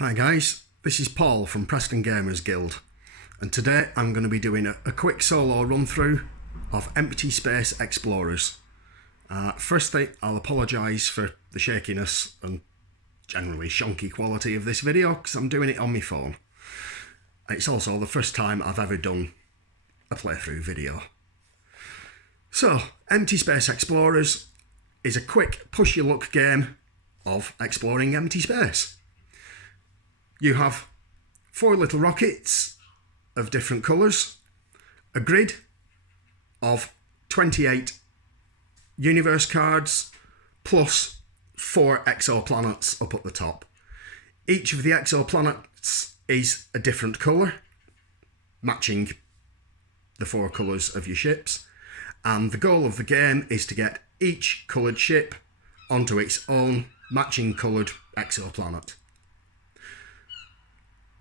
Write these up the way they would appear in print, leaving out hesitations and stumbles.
Hi guys, this is Paul from Preston Gamers Guild, and today I'm going to be doing a quick solo run through of Empty Space Explorers. Firstly, I'll apologise for the shakiness and generally shonky quality of this video because I'm doing it on my phone. It's also the first time I've ever done a playthrough video. So, Empty Space Explorers is a quick push-your-luck game of exploring empty space. You have 4 little rockets of different colours, a grid of 28 universe cards, plus 4 exoplanets up at the top. Each of the exoplanets is a different colour, matching the 4 colours of your ships, and the goal of the game is to get each coloured ship onto its own matching coloured exoplanet.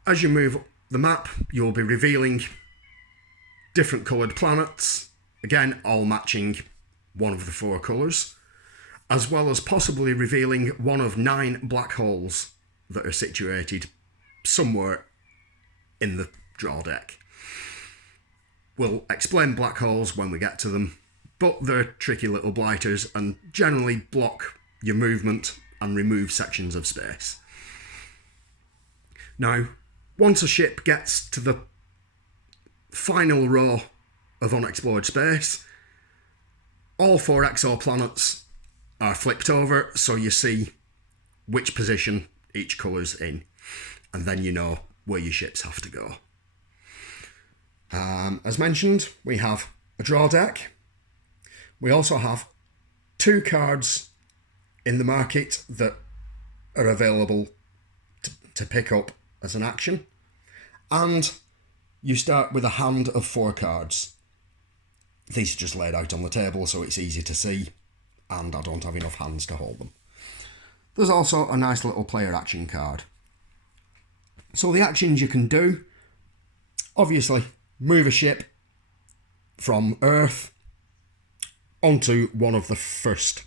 As you move up the map, you'll be revealing different coloured planets, again all matching one of the 4 colours, as well as possibly revealing one of 9 black holes that are situated somewhere in the draw deck. We'll explain black holes when we get to them, but they're tricky little blighters and generally block your movement and remove sections of space. Now, once a ship gets to the final row of unexplored space, all 4 exoplanets are flipped over so you see which position each colour's in, and then you know where your ships have to go. As mentioned, we have a draw deck. We also have 2 cards in the market that are available to pick up as an action, and you start with a hand of 4 cards. These are just laid out on the table so it's easy to see, and I don't have enough hands to hold them. There's also a nice little player action card. So the actions you can do, obviously move a ship from Earth onto one of the first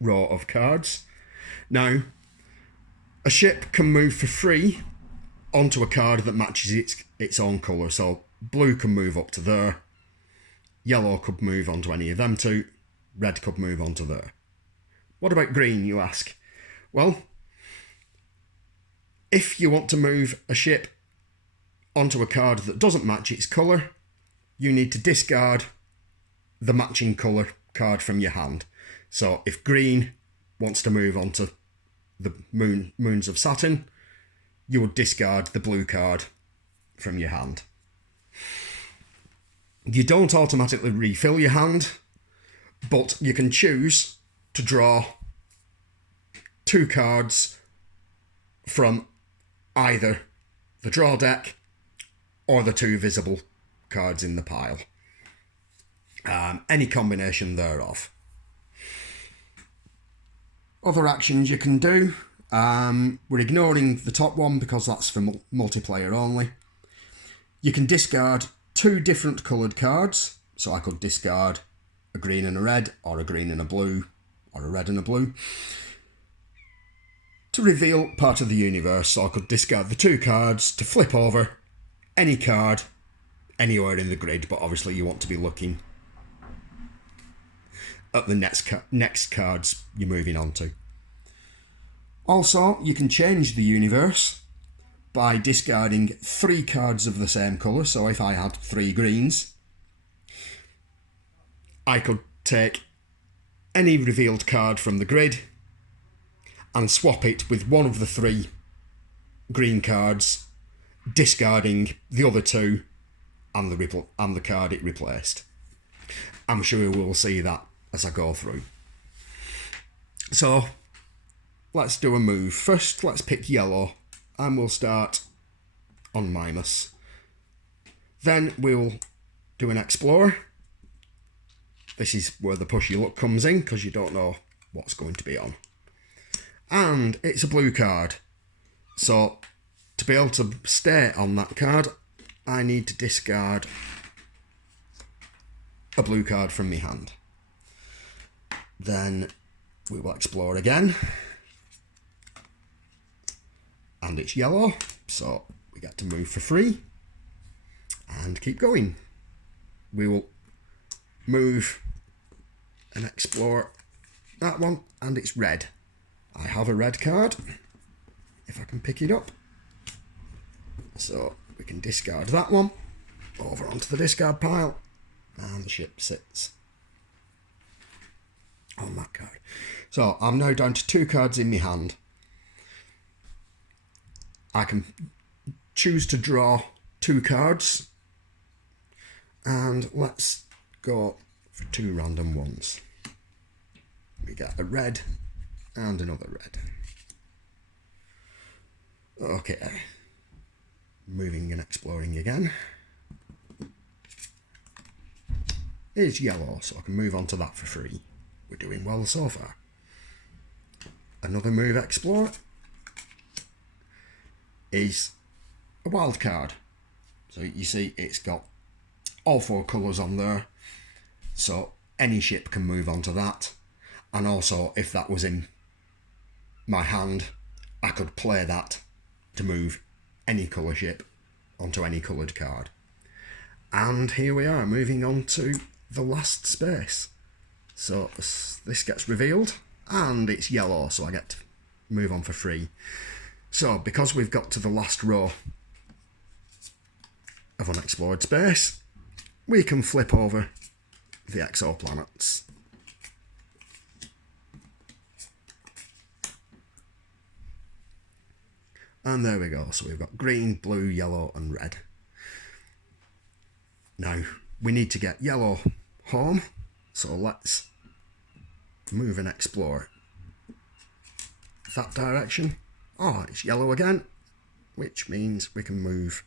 row of cards. Now, a ship can move for free onto a card that matches its own colour. So blue can move up to there, yellow could move onto any of them 2, red could move onto there. What about green, you ask? Well, if you want to move a ship onto a card that doesn't match its colour, you need to discard the matching colour card from your hand. So if green wants to move onto the moons of Saturn, you would discard the blue card from your hand. You don't automatically refill your hand, but you can choose to draw 2 cards from either the draw deck or the 2 visible cards in the pile. Any combination thereof. Other actions you can do, we're ignoring the top one because that's for multiplayer only. You can discard 2 different coloured cards, so I could discard a green and a red, or a green and a blue, or a red and a blue, to reveal part of the universe. So I could discard the 2 cards to flip over any card anywhere in the grid, but obviously you want to be looking at the next cards you're moving on to. Also, you can change the universe by discarding 3 cards of the same colour. So if I had 3 greens, I could take any revealed card from the grid and swap it with one of the 3 green cards, discarding the other 2 and the card it replaced. I'm sure we'll see that as I go through. So let's do a move. First, let's pick yellow, and we'll start on Mimas. Then we'll do an explorer. This is where the pushy luck comes in, because you don't know what's going to be on. And it's a blue card. So to be able to stay on that card, I need to discard a blue card from my hand. Then we will explore again. and it's yellow, so we get to move for free and keep going. We will move and explore that one, and it's red. I have a red card, if I can pick it up. So we can discard that one, over onto the discard pile, and the ship sits on that card. So I'm now down to 2 cards in my hand. I can choose to draw 2 cards, and let's go for 2 random ones. We get a red and another red. Okay, moving and exploring again. It's yellow, so I can move on to that for free. We're doing well so far. Another move explore is a wild card. So you see it's got all 4 colours on there, so any ship can move on to that. And also, if that was in my hand, I could play that to move any colour ship onto any coloured card. And here we are, moving on to the last space. So this gets revealed, and it's yellow, so I get to move on for free. So because we've got to the last row of unexplored space, we can flip over the exoplanets. And there we go. So we've got green, blue, yellow and red. Now we need to get yellow home, so let's move and explore that direction. Oh, it's yellow again, which means we can move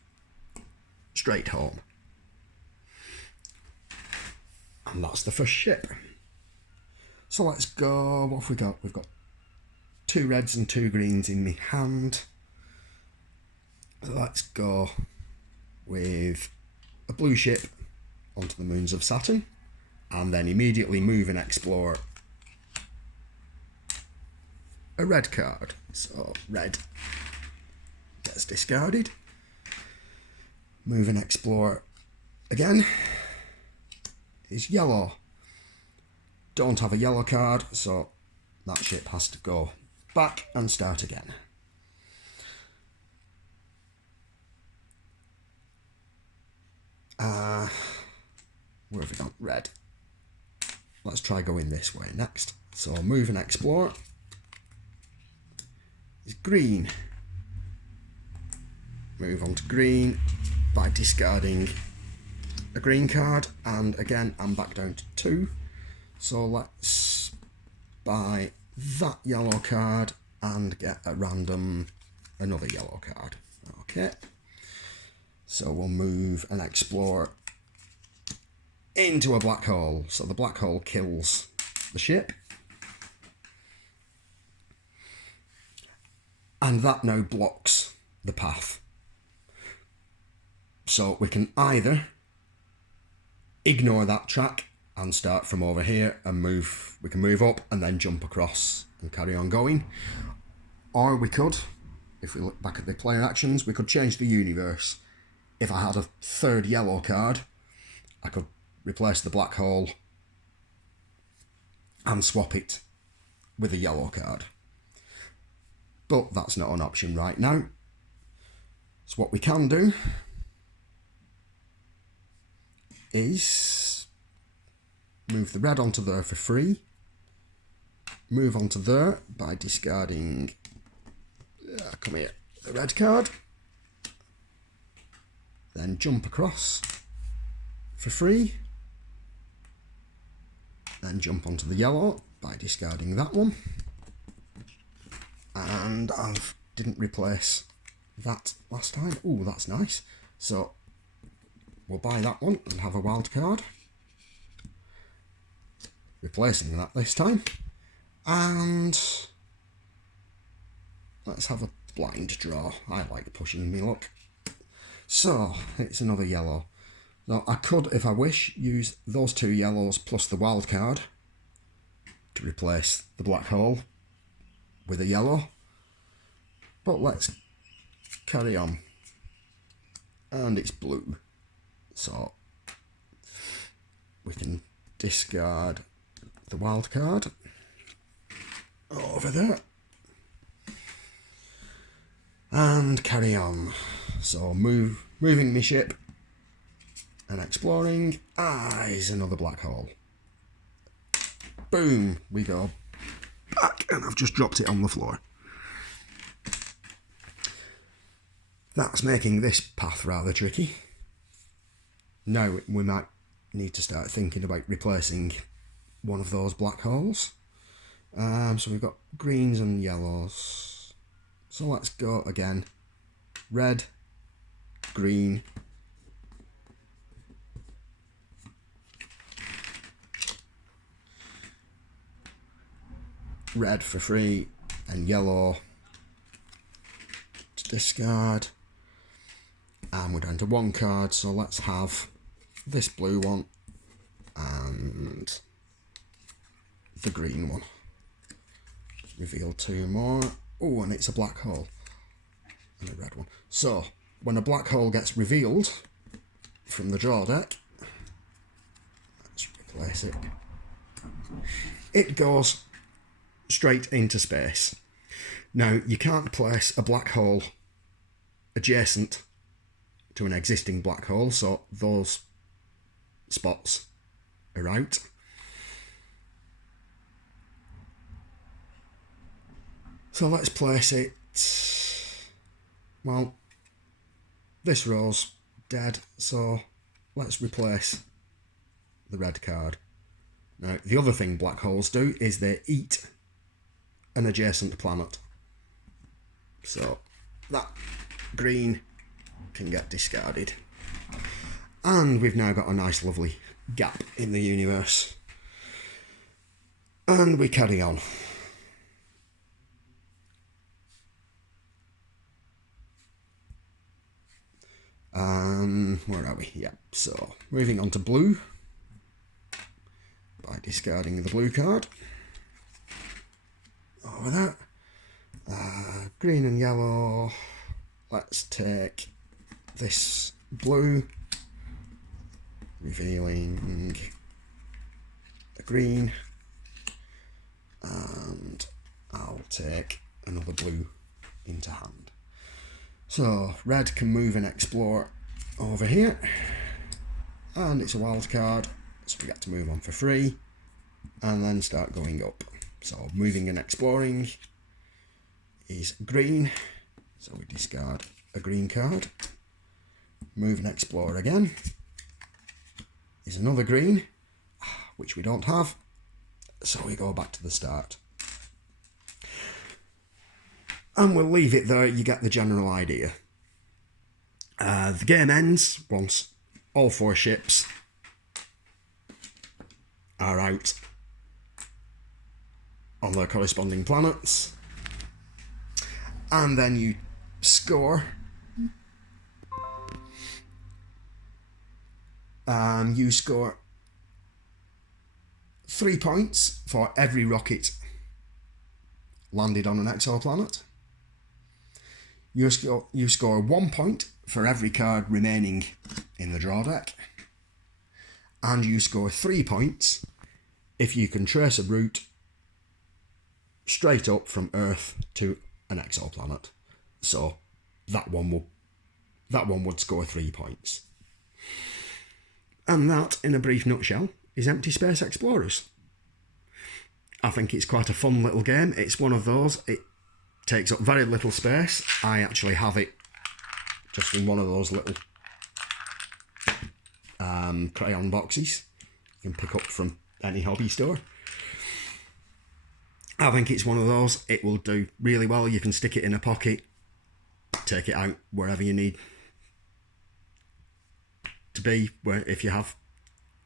straight home. And that's the first ship. So let's go, what have we got? We've got 2 reds and 2 greens in my hand. So let's go with a blue ship onto the moons of Saturn, and then immediately move and explore a red card. So red gets discarded. Move and explore again is yellow. Don't have a yellow card, so that ship has to go back and start again. Where have we got? Red. Let's try going this way next. So move and explore is green. Move on to green by discarding a green card, and again I'm back down to 2. So let's buy that yellow card and get a random another yellow card. Okay. So we'll move and explore into a black hole. So the black hole kills the ship. And that now blocks the path. So we can either ignore that track and start from over here and move. We can move up and then jump across and carry on going. Or we could, if we look back at the player actions, we could change the universe. If I had a 3rd yellow card, I could replace the black hole and swap it with a yellow card. But that's not an option right now. So what we can do is move the red onto there for free, move onto there by discarding, come here, the red card, then jump across for free, then jump onto the yellow by discarding that one, and I didn't replace that last time. Oh, that's nice. So we'll buy that one and have a wild card, replacing that this time, and let's have a blind draw. I like pushing me luck. So it's another yellow. Now I could, if I wish, use those 2 yellows plus the wild card to replace the black hole with a yellow, but let's carry on. And it's blue. So we can discard the wild card over there. And carry on. So moving my ship and exploring. Is another black hole. Boom, we go back, and I've just dropped it on the floor. That's making this path rather tricky. Now we might need to start thinking about replacing one of those black holes. So we've got greens and yellows. So let's go again. Red, green, red for free, and yellow to discard. And we're down to one card, so let's have this blue one and the green one. Reveal two more. Oh, and it's a black hole and a red one. So when a black hole gets revealed from the draw deck, let's replace it. It goes straight into space. Now, you can't place a black hole adjacent to an existing black hole, so those spots are out. So let's place it, well, this row's dead, so let's replace the red card. Now, the other thing black holes do is they eat an adjacent planet. So that green can get discarded. And we've now got a nice lovely gap in the universe. And we carry on. Where are we? Yeah, so moving on to blue by discarding the blue card. Over that. Green and yellow. Let's take this blue, revealing the green, and I'll take another blue into hand. So red can move and explore over here, and it's a wild card, so we get to move on for free and then start going up. So moving and exploring is green, so we discard a green card. Move and explore again is another green, which we don't have, so we go back to the start. And we'll leave it there, you get the general idea. The game ends once all four ships are out on their corresponding planets, and then you score. You score 3 points for every rocket landed on an exoplanet. You score 1 point for every card remaining in the draw deck, and you score 3 points if you can trace a route straight up from Earth to an exoplanet. So that one would score 3 points. And that, in a brief nutshell, is Empty Space Explorers. I think it's quite a fun little game. It's one of those, it takes up very little space. I actually have it just in one of those little crayon boxes you can pick up from any hobby store. I think it's one of those, it will do really well. You can stick it in a pocket, take it out wherever you need to be, where if you have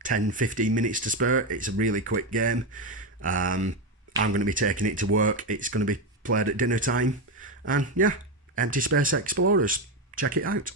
10-15 minutes to spare, it's a really quick game. I'm going to be taking it to work. It's going to be played at dinner time, and yeah, Empty Space Explorers, check it out.